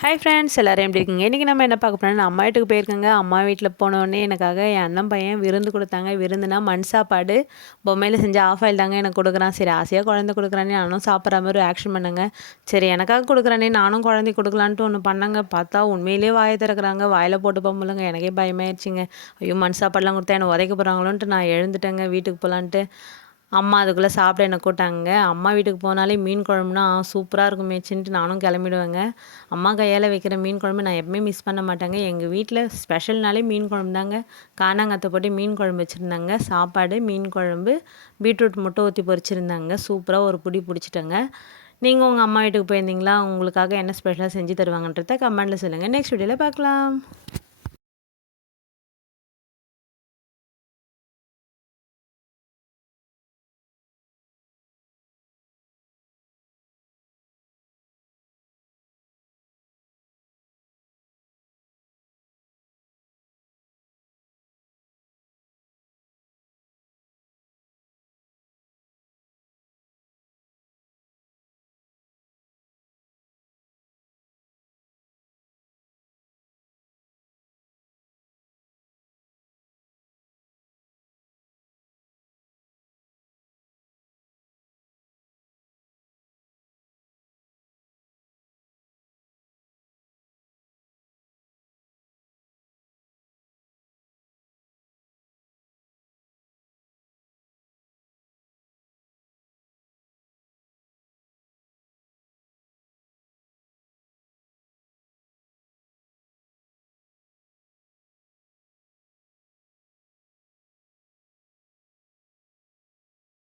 Hi friends எல்லோரும் எப்படி இருக்கீங்க? இன்றைக்கி நம்ம என்ன பார்க்க போனோம்னா அம்மா வீட்டுக்கு போயிருக்கேங்க. அம்மா வீட்டில் போனோடனே எனக்காக என் அண்ணன் பையன் விருந்து கொடுத்தாங்க. விருந்துனா மண் சாப்பாடு பொம்மையில் செஞ்ச ஆஃப் ஆயில் தாங்க எனக்கு கொடுக்குறான். சரி ஆசையாக குழந்தை கொடுக்குறானே நானும் சாப்பிட்ற மாதிரி ஒரு ஆக்ஷன் பண்ணுங்க. சரி எனக்காக கொடுக்குறானே நானும் குழந்தை கொடுக்கலான்ட்டு ஒன்று பண்ணாங்க. பார்த்தா உண்மையிலேயே வாயை திறக்கிறாங்க. வாயில் போட்டு போகும்போதுங்க எனக்கே பயமாயிடுச்சுங்க. ஐயோ மண் சாப்பாடுலாம் கொடுத்தா என்னை உதைக்க போகிறாங்களோன்ட்டு நான் எழுந்துட்டேங்க வீட்டுக்கு போகலான்ட்டு. அம்மா அதுக்குள்ளே சாப்பிட என்ன கூட்டாங்க. அம்மா வீட்டுக்கு போனாலே மீன் குழம்புனா சூப்பராக இருக்குமேச்சுன்ட்டு நானும் கிளம்பிடுவேங்க. அம்மா கையால் வைக்கிற மீன் குழம்பு நான் எப்பவுமே மிஸ் பண்ண மாட்டேங்க. எங்கள் வீட்டில் ஸ்பெஷல்னாலே மீன் குழம்பு தாங்க. கானாங்கத்தை போட்டு மீன் குழம்பு வச்சுருந்தாங்க. சாப்பாடு, மீன் குழம்பு, பீட்ரூட் முட்டை ஊற்றி பொரிச்சிருந்தாங்க. சூப்பராக ஒரு புடி பிடிச்சிட்டேங்க. நீங்கள் உங்கள் அம்மா வீட்டுக்கு போயிருந்தீங்களா? உங்களுக்காக என்ன ஸ்பெஷலாக செஞ்சு தருவாங்கன்றத கமெண்ட்டில் சொல்லுங்கள். நெக்ஸ்ட் வீடியோவில் பார்க்கலாம்.